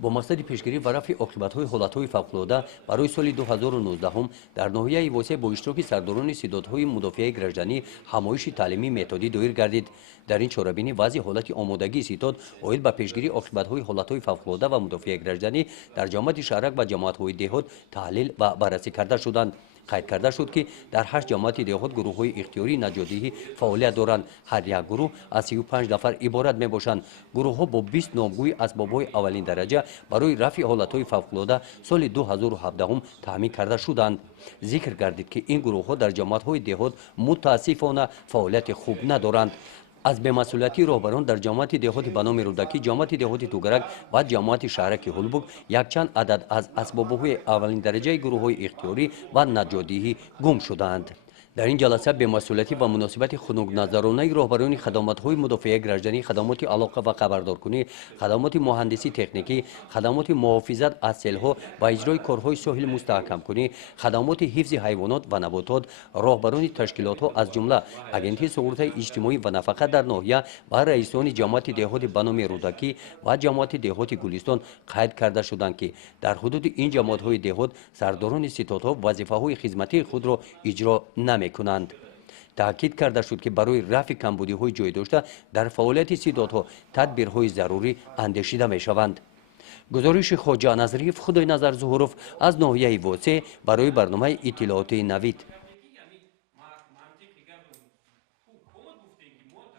با مقصد پیشگیری و رفع عاقبت‌های حالت‌های فوق‌العاده برای سال 2019 در ناحیه واسع با اشتراک سرداران استعدادهای مدافع گردنی همایش تعلیمی متدی دایر گردید. در این چاره‌بینی وضع حالت آمادگی استعداد اویل به پیشگیری عاقبت‌های حالت‌های فوق‌العاده و مدافع گردنی در جامعه شهرک و جماعت‌های دهات تحلیل و بررسی کرده شدند. قید کرده شد که در 8 جماعت دهات گروه‌های اختیاری نجادی فعالیت دارند. هر یک گروه از 35 نفر عبارت میباشند. گروه‌ها با 20 نامگوی اسباب‌های اولین درجه برای رفع حالت‌های فوق‌العاده سال 2017 تامین کرده شدند. ذکر گردید که این گروه‌ها در جماعت‌های دهات متاسفانه فعالیت خوب ندارند. از بی‌مسئولیتی راهبران در جماعت دهات به نام رودکی، جماعت دهات توگرک و جماعت شهرک هلبوگ یک چند عدد از اسباب‌های اولین درجه گروه‌های اختیاری و نجادی گم شدند. در این جلسه به مسئولیتی و مناسبت خنک‌نظرانه راهبران خدمات‌های مدافع گردنی، خدمات علاقه و خبردارکنی، خدمات مهندسی تکنیکی، خدمات محافظت از سیل‌ها و اجرای کارهای ساحل مستحکم کنی، خدمات حفظ حیوانات و نباتات، راهبران تشکیلات‌ها از جمله اجنسی سقوط اجتماعی و نفقه در ناحیه و رئیسان جماعت دهات به نام رودکی و جماعت دهات گلستان قید کرده شدند که در حدود این جماعت‌های دهات سرداران ستادها وظیفه‌های خدمتی خود را اجرا نمی‌کنند. تاکید کرده شد که برای رفع کمبودی‌های جای داشته در فعالیت استعدادها تدبیرهای ضروری اندیشیده می‌شوند. گزارش خواجه نظریف خدای نظر ظهوروف از ناحیه واسع برای برنامه اطلاعات نوید.